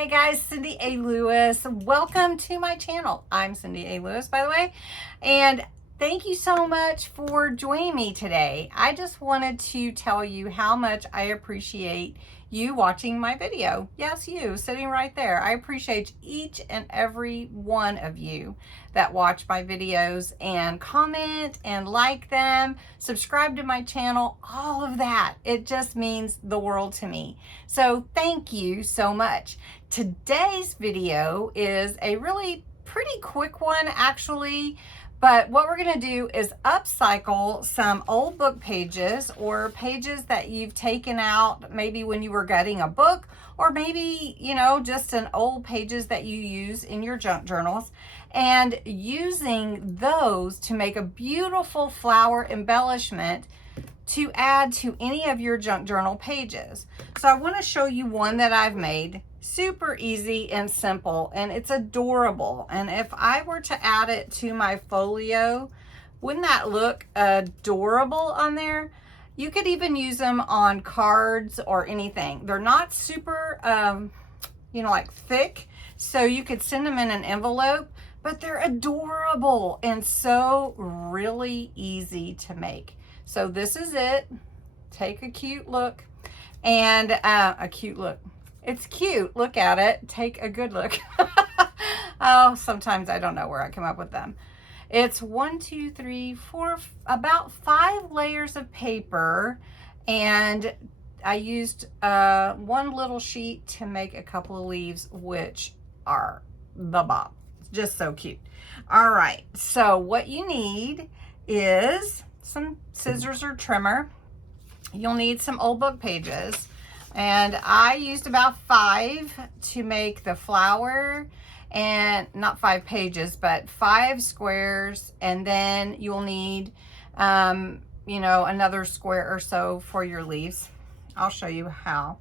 Hey guys, Cindy A. Lewis. Welcome to my channel. I'm Cindy A. Lewis, by the way, and thank you so much for joining me today. I just wanted to tell you how much I appreciate you watching my video. Yes, you sitting right there. I appreciate each and every one of you that watch my videos and comment and like them, subscribe to my channel, all of that. It just means the world to me. So thank you so much. Today's video is a really pretty quick one actually, but what we're going to do is upcycle some old book pages or pages that you've taken out maybe when you were gutting a book, or maybe, you know, just an old pages that you use in your junk journals, and using those to make a beautiful flower embellishment to add to any of your junk journal pages. So I want to show you one that I've made. Super easy and simple, and it's adorable. And if I were to add it to my folio, wouldn't that look adorable on there? You could even use them on cards or anything. They're not super, you know, like thick, so you could send them in an envelope, but they're adorable and so really easy to make. So this is it. Take a cute look, and a cute look. It's cute. Look at it. Take a good look. Oh, sometimes I don't know where I come up with them. It's 1, 2, 3, 4, about 5 layers of paper, and I used one little sheet to make a couple of leaves, which are the bomb. Just so cute. All right. So what you need is some scissors or trimmer. You'll need some old book pages, and I used about 5 to make the flower, and not 5 pages, but 5 squares, and then you'll need you know, another square or so for your leaves. I'll show you how.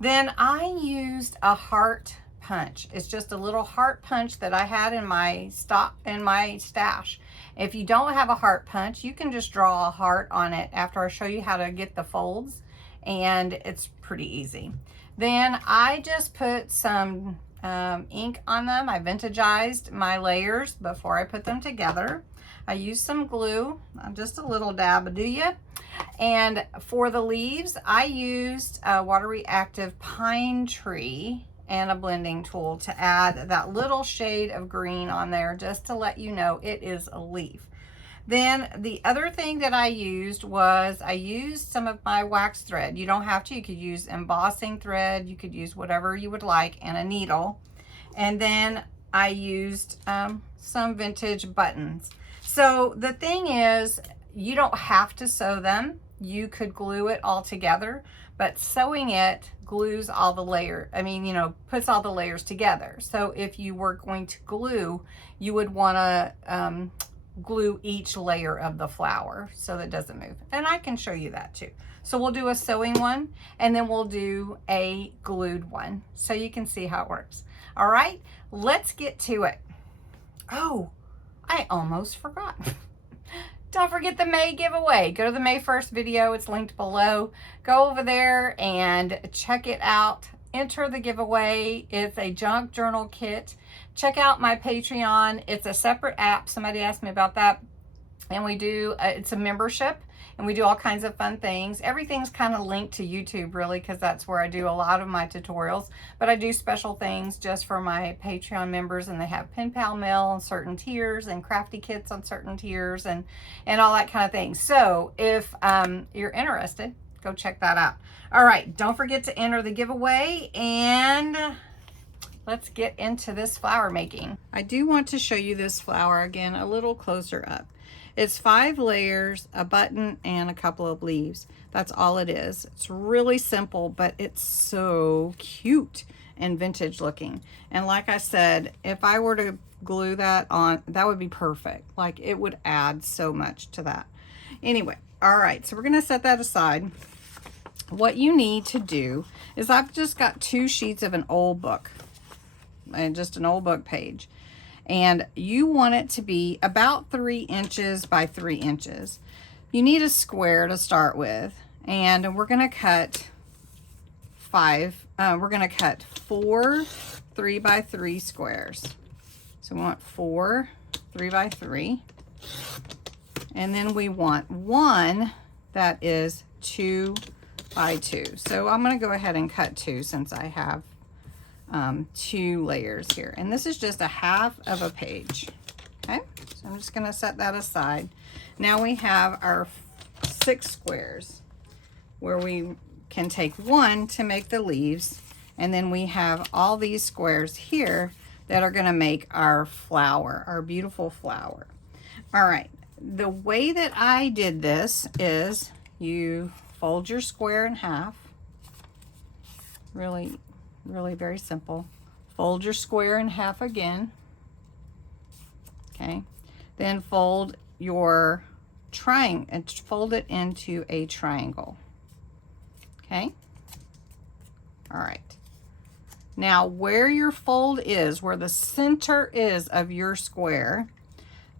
Then I used a heart punch. It's just a little heart punch that I had in my stash. If you don't have a heart punch, you can just draw a heart on it after I show you how to get the folds, and it's pretty easy. Then I just put some ink on them. I vintagized my layers before I put them together. I used some glue, just a little dab, do ya? And for the leaves, I used a water reactive pine tree and a blending tool to add that little shade of green on there, just to let you know it is a leaf. Then the other thing that I used was I used some of my wax thread. You don't have to. You could use embossing thread. You could use whatever you would like, and a needle. And then I used some vintage buttons. So the thing is, you don't have to sew them. You could glue it all together, but sewing it glues all the layers. I mean, you know, puts all the layers together. So if you were going to glue, you would want to glue each layer of the flower so that it doesn't move. And I can show you that too. So we'll do a sewing one, and then we'll do a glued one, so you can see how it works. All right, let's get to it. Oh, I almost forgot. Don't forget the May giveaway. Go to the May 1st video. It's linked below. Go over there and check it out. Enter the giveaway. It's a junk journal kit. Check out my Patreon. It's a separate app. Somebody asked me about that. And we do, it's a membership, and we do all kinds of fun things. Everything's kind of linked to YouTube, really, because that's where I do a lot of my tutorials. But I do special things just for my Patreon members, and they have pen pal mail on certain tiers, and crafty kits on certain tiers, and all that kind of thing. So if you're interested, go check that out. All right, don't forget to enter the giveaway, and let's get into this flower making. I do want to show you this flower again a little closer up. It's 5 layers, a button, and a couple of leaves. That's all it is. It's really simple, but it's so cute and vintage looking. And like I said, if I were to glue that on, that would be perfect. Like, it would add so much to that. Anyway, all right, so we're gonna set that aside. What you need to do is, I've just got 2 sheets of an old book, and just an old book page. And you want it to be about 3 inches by 3 inches. You need a square to start with, and we're going to cut we're going to cut 4 3x3 squares. So we want 4 3x3. And then we want one that is 2x2. So I'm going to go ahead and cut 2 since I have 2 layers here. And this is just a half of a page. Okay, so I'm just going to set that aside. Now we have our 6 squares where we can take 1 to make the leaves, and then we have all these squares here that are going to make our flower, our beautiful flower. All right, the way that I did this is you fold your square in half. Really very simple. Fold your square in half again. Okay, then fold your triangle and fold it into a triangle. Okay, all right. Now where your fold is, where the center is of your square,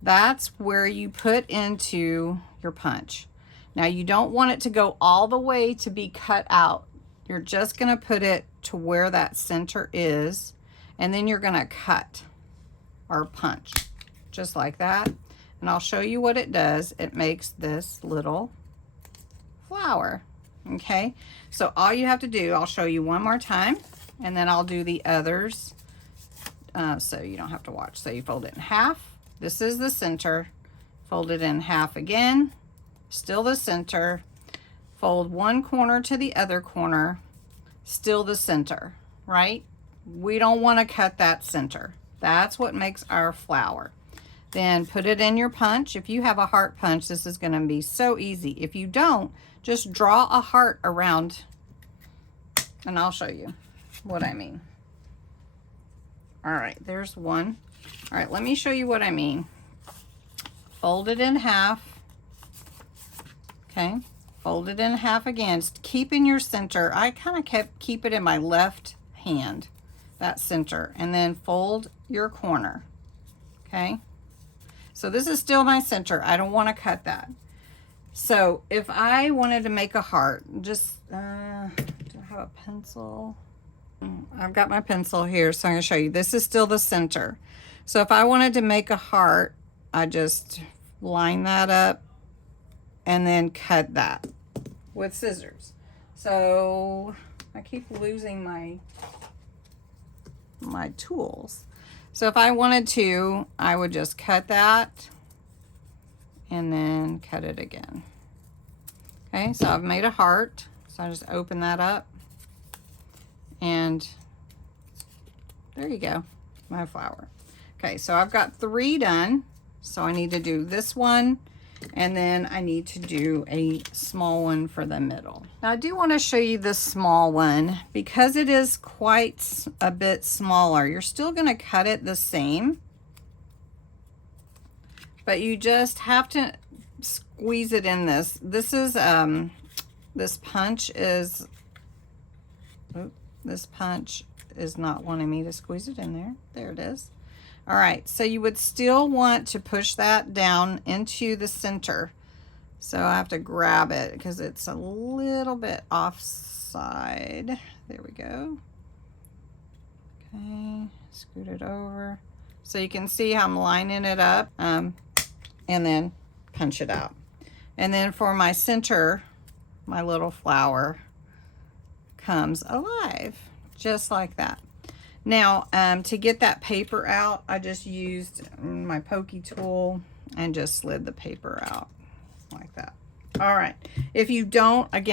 that's where you put into your punch. Now you don't want it to go all the way to be cut out. You're just going to put it to where that center is, and then you're going to cut or punch just like that. And I'll show you what it does. It makes this little flower. Okay, so all you have to do, I'll show you one more time, and then I'll do the others so you don't have to watch. So you fold it in half. This is the center. Fold it in half again. Still the center. Fold one corner to the other corner. Still the center, right? We don't want to cut that center. That's what makes our flower. Then put it in your punch. If you have a heart punch, this is going to be so easy. If you don't, just draw a heart around, and I'll show you what I mean. All right, there's one. All right, let me show you what I mean. Fold it in half. Okay, fold it in half again. Just keep in your center. I kind of keep it in my left hand, that center, and then fold your corner. Okay, so this is still my center. I don't want to cut that. So if I wanted to make a heart, just, do I have a pencil? I've got my pencil here, so I'm going to show you. This is still the center. So if I wanted to make a heart, I just line that up and then cut that with scissors. So I keep losing my tools. So if I wanted to, I would just cut that and then cut it again. Okay, so I've made a heart. So I just open that up, and there you go, my flower. Okay, so I've got 3 done. So I need to do this one, and then I need to do a small one for the middle. Now I do want to show you the small one because it is quite a bit smaller. You're still going to cut it the same, but you just have to squeeze it in this. This is, this punch is not wanting me to squeeze it in there. There it is. All right, so you would still want to push that down into the center. So I have to grab it because it's a little bit offside. There we go. Okay, scoot it over. So you can see how I'm lining it up, and then punch it out. And then for my center, my little flower comes alive, just like that. Now, to get that paper out, I just used my pokey tool and just slid the paper out like that. All right. If you don't have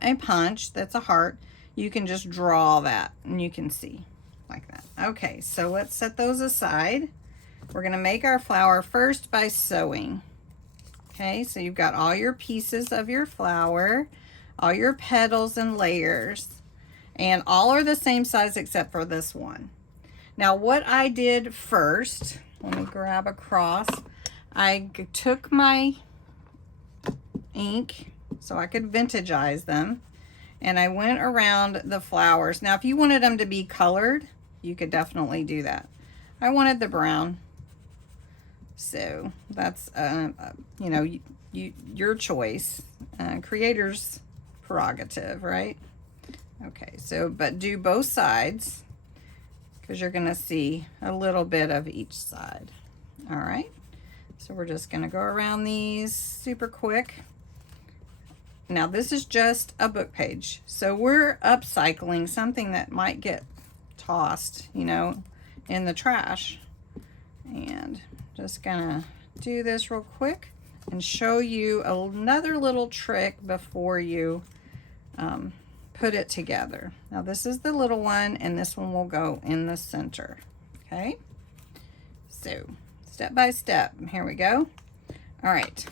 a punch that's a heart, you can just draw that and you can see like that. Okay, so let's set those aside. We're going to make our flower first by sewing. Okay, so you've got all your pieces of your flower, all your petals and layers, and all are the same size except for this one. Now what I did first, let me grab a cross. I took my ink so I could vintagize them, and I went around the flowers. Now if you wanted them to be colored, you could definitely do that. I wanted the brown, so that's you know, your choice. creator's prerogative, right? Okay, so, but do both sides, because you're going to see a little bit of each side. All right, so we're just going to go around these super quick. Now this is just a book page, so we're upcycling something that might get tossed, you know, in the trash. And just gonna do this real quick and show you another little trick before you put it together. Now this is the little one, and this one will go in the center. Okay, so step by step, here we go. All right,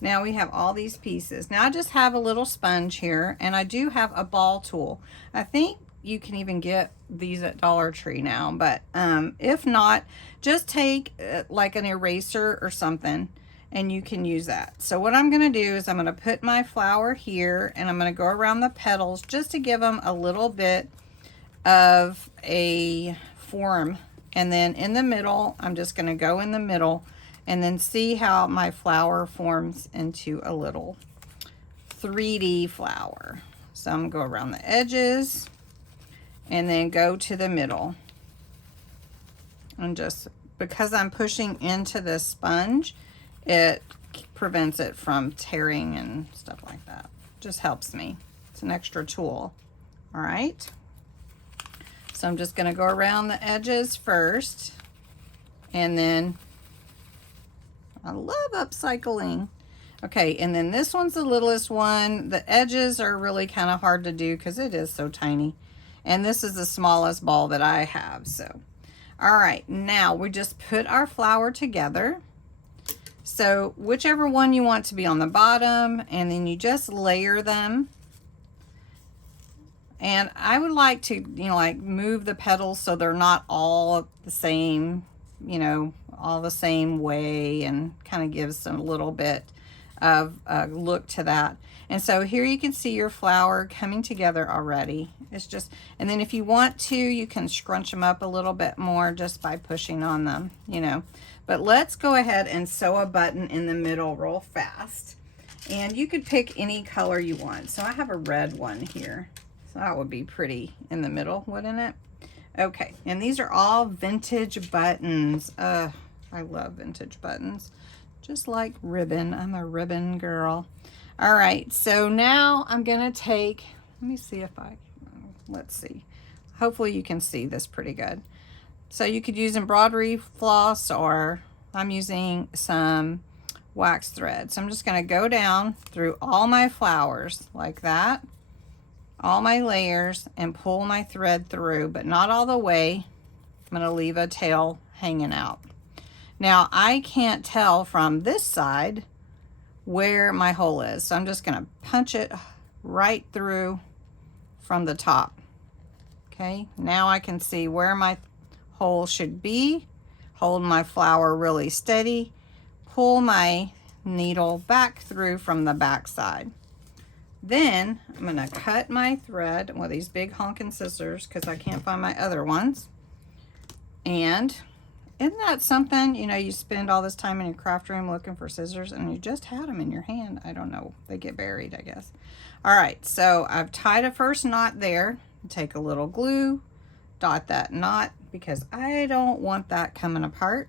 now we have all these pieces. Now I just have a little sponge here, and I do have a ball tool. I think you can even get these at Dollar Tree now, but if not, just take like an eraser or something, and you can use that. So what I'm gonna do is I'm gonna put my flower here, and I'm gonna go around the petals just to give them a little bit of a form. And then in the middle, I'm just gonna go in the middle and then see how my flower forms into a little 3D flower. So I'm gonna go around the edges and then go to the middle. And just because I'm pushing into the sponge, it prevents it from tearing and stuff like that. Just helps me. It's an extra tool. All right. So I'm just gonna go around the edges first, and then I love upcycling. Okay, and then this one's the littlest one. The edges are really kind of hard to do because it is so tiny. And this is the smallest ball that I have, so. All right, now we just put our flower together. So whichever one you want to be on the bottom, and then you just layer them. And I would like to, you know, like move the petals so they're not all the same, you know, all the same way, and kind of gives them a little bit of a look to that. And so here you can see your flower coming together already. It's just, and then if you want to, you can scrunch them up a little bit more just by pushing on them, you know. But let's go ahead and sew a button in the middle real fast. And you could pick any color you want. So I have a red one here. So that would be pretty in the middle, wouldn't it? Okay, and these are all vintage buttons. I love vintage buttons. Just like ribbon. I'm a ribbon girl. All right, so now I'm gonna take, let me see if let's see. Hopefully you can see this pretty good. So you could use embroidery floss, or I'm using some wax thread. So I'm just gonna go down through all my flowers like that, all my layers, and pull my thread through, but not all the way. I'm gonna leave a tail hanging out. Now I can't tell from this side where my hole is, so I'm just gonna punch it right through from the top. Okay, now I can see where my hole should be. Hold my flower really steady, pull my needle back through from the back side. Then I'm gonna cut my thread with these big honking scissors because I can't find my other ones. And isn't that something, you know, you spend all this time in your craft room looking for scissors and you just had them in your hand. I don't know, they get buried, I guess. All right, so I've tied a first knot there. Take a little glue, dot that knot, because I don't want that coming apart.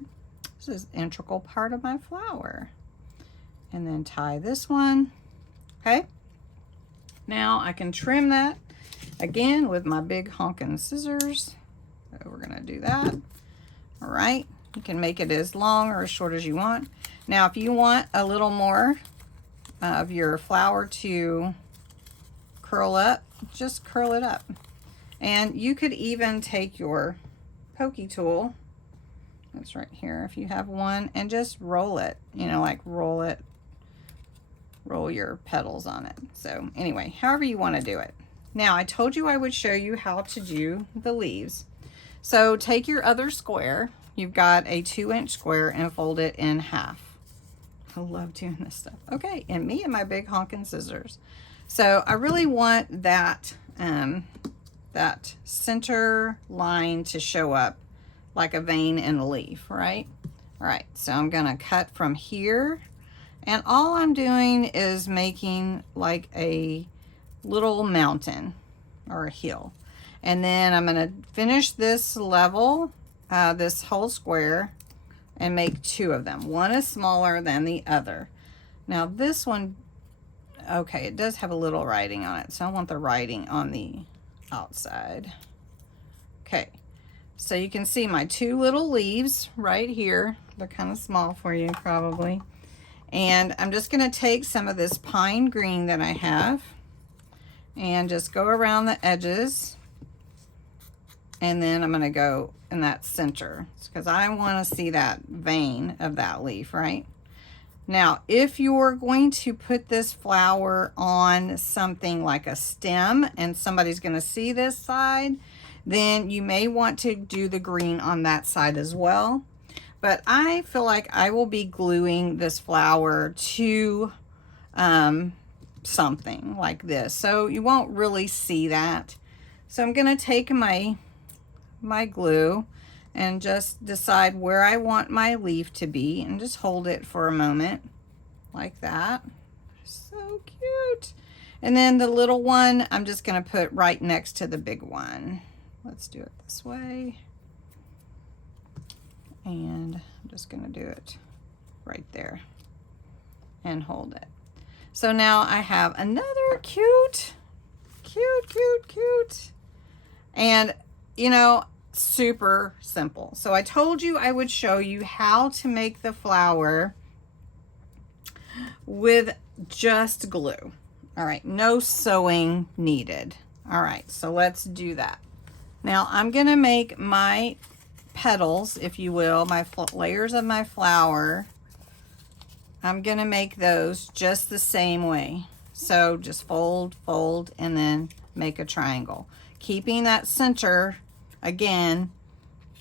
This is an integral part of my flower. And then tie this one, okay? Now I can trim that again with my big honking scissors. So we're gonna do that. All right, you can make it as long or as short as you want. Now, if you want a little more of your flower to curl up, just curl it up. And you could even take your pokey tool, that's right here if you have one, and just roll it, you know, like roll it, roll your petals on it. So anyway, however you want to do it. Now, I told you I would show you how to do the leaves. So take your other square, you've got a 2-inch square, and fold it in half. I love doing this stuff. Okay, and me and my big honking scissors. So I really want that, that center line to show up like a vein in a leaf, right? All right, so I'm gonna cut from here And all I'm doing is making like a little mountain or a hill. And then I'm going to finish this level, this whole square, and make 2 of them. One is smaller than the other. Now this one, okay, it does have a little writing on it, so I want the writing on the outside. Okay, so you can see my 2 little leaves right here. They're kind of small for you probably. And I'm just going to take some of this pine green that I have and just go around the edges. And then I'm going to go in that center because I want to see that vein of that leaf, right? Now, if you're going to put this flower on something like a stem and somebody's going to see this side, then you may want to do the green on that side as well. But I feel like I will be gluing this flower to something like this, so you won't really see that. So I'm going to take my glue and just decide where I want my leaf to be and just hold it for a moment like that. So cute. And then the little one I'm just going to put right next to the big one. Let's do it this way. And I'm just going to do it right there and hold it. So now I have another cute, and you know, super simple. So I told you I would show you how to make the flower with just glue. All right, no sewing needed. All right, so let's do that. Now I'm going to make my petals, if you will, my layers of my flower. I'm going to make those just the same way. So just fold, fold, and then make a triangle. Keeping that center, again,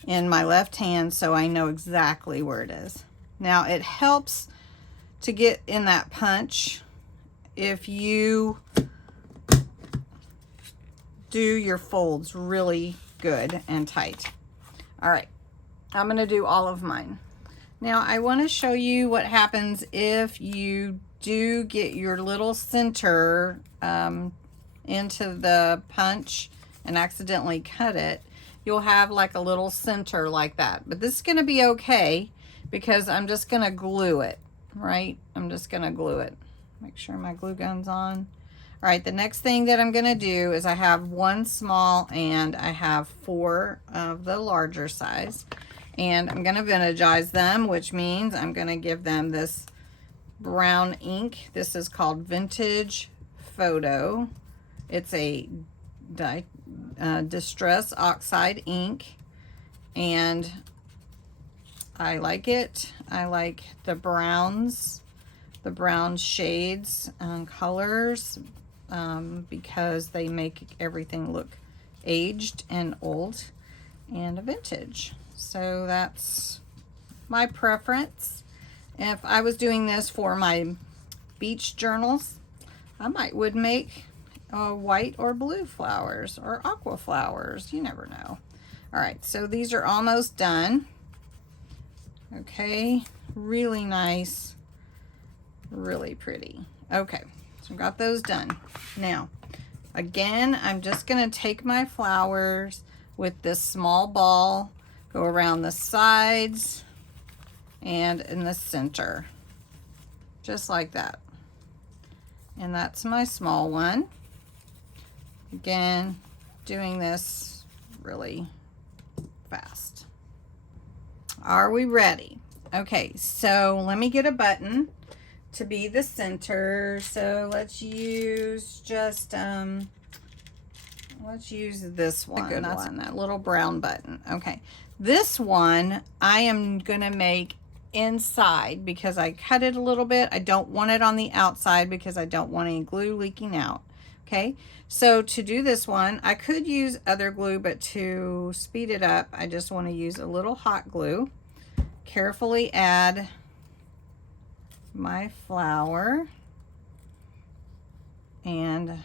in my left hand so I know exactly where it is. Now it helps to get in that punch if you do your folds really good and tight. All right, I'm going to do all of mine. Now I want to show you what happens if you do get your little center into the punch and accidentally cut it. You'll have like a little center like that. But this is going to be okay because I'm just going to glue it, right? I'm just going to glue it. Make sure my glue gun's on. All right, the next thing that I'm going to do is I have 1 small and I have 4 of the larger size. And I'm going to vintagize them, which means I'm going to give them this brown ink. This is called Vintage Photo. It's a Distress Oxide ink. And I like it. I like the browns, the brown shades and colors because they make everything look aged and old and vintage. So that's my preference. If I was doing this for my beach journals, I would make white or blue flowers or aqua flowers. You never know. All right, so these are almost done. Okay, really nice, really pretty. Okay, so I've got those done. Now, again, I'm just going to take my flowers with this small ball, go around the sides and in the center, just like that. And that's my small one. Again, doing this really fast. Are we ready? Okay, so let me get a button to be the center. So let's use just let's use this one. Good one, that little brown button. Okay, this one I am gonna make inside because I cut it a little bit. I don't want it on the outside because I don't want any glue leaking out. Okay, so to do this one, I could use other glue, but to speed it up, I just want to use a little hot glue. Carefully add my flour, and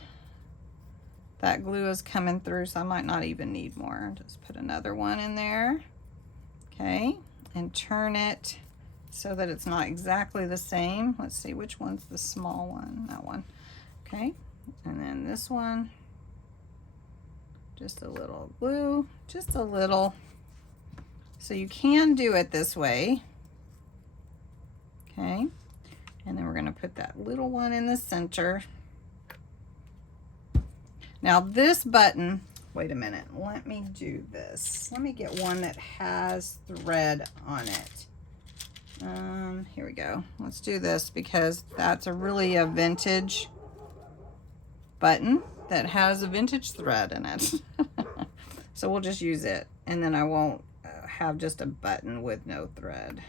that glue is coming through, so I might not even need more. Just put another one in there. Okay, and turn it so that it's not exactly the same. Let's see, which one's the small one? That one. Okay, and then this one, just a little glue, just a little. So you can do it this way. Okay, and then we're gonna put that little one in the center. Now this button, wait a minute, let me do this. Let me get one that has thread on it. Here we go. Let's do this because that's a vintage button that has a vintage thread in it. So we'll just use it, and then I won't have just a button with no thread.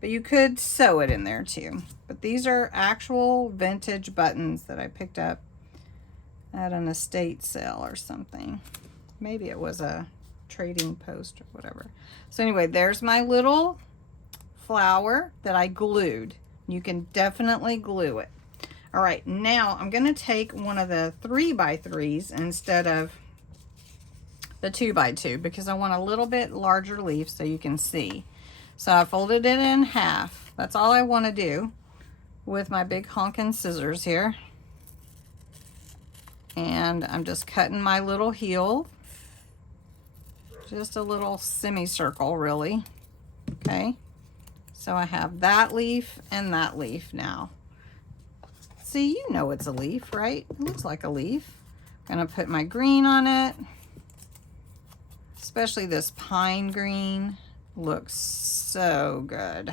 But you could sew it in there too. But these are actual vintage buttons that I picked up at an estate sale or something. Maybe it was a trading post or whatever. So anyway, there's my little flower that I glued. You can definitely glue it. All right, now I'm gonna take one of the 3x3s instead of the 2x2 because I want a little bit larger leaf so you can see. So I folded it in half. That's all I want to do with my big honking scissors here. And I'm just cutting my little heel. Just a little semicircle, really. Okay. So I have that leaf and that leaf now. See, you know it's a leaf, right? It looks like a leaf. I'm gonna put my green on it. Especially this pine green. Looks so good.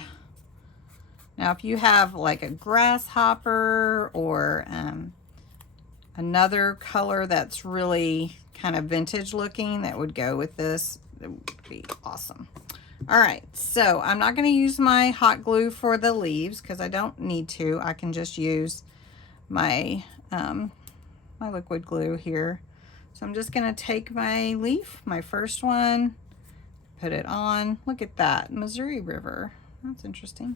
Now if you have like a grasshopper or another color that's really kind of vintage looking that would go with this, it would be awesome. All right, so I'm not going to use my hot glue for the leaves because I don't need to. I can just use my my liquid glue here. So I'm just going to take my leaf, my first one, put it on. Look at that, Missouri River. That's interesting.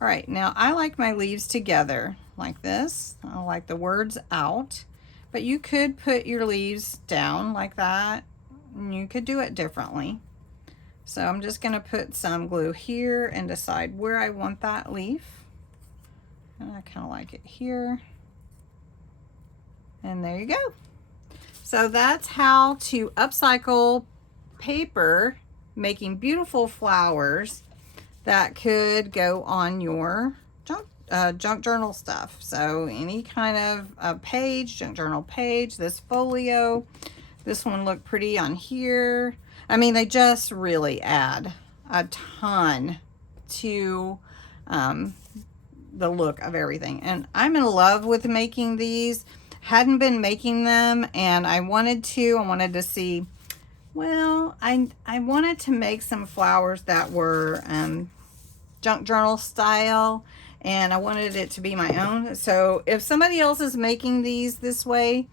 All right, now I like my leaves together like this. I like the words out, but you could put your leaves down like that, and you could do it differently. So I'm just gonna put some glue here and decide where I want that leaf. And I kind of like it here. And there you go. So that's how to upcycle paper, making beautiful flowers that could go on your junk journal stuff. So any kind of page, junk journal page, this folio, this one looked pretty on here. I mean, they just really add a ton to the look of everything. And I'm in love with making these. Hadn't been making them, and I wanted to see, well, I wanted to make some flowers that were junk journal style, and I wanted it to be my own. So if somebody else is making these this way,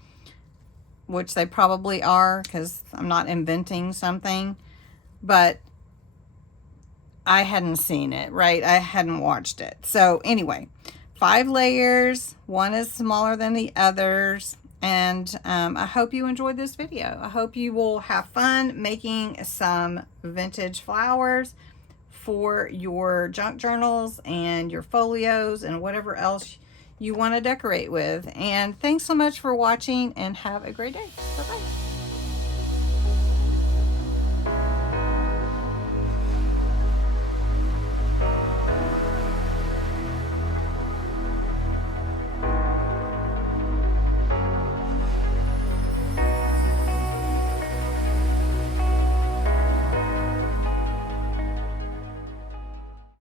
which they probably are because I'm not inventing something, but I hadn't seen it, right? I hadn't watched it. So anyway, 5 layers, one is smaller than the others, and I hope you enjoyed this video. I hope you will have fun making some vintage flowers for your junk journals and your folios and whatever else you want to decorate with. And thanks so much for watching, and have a great day. Bye-bye.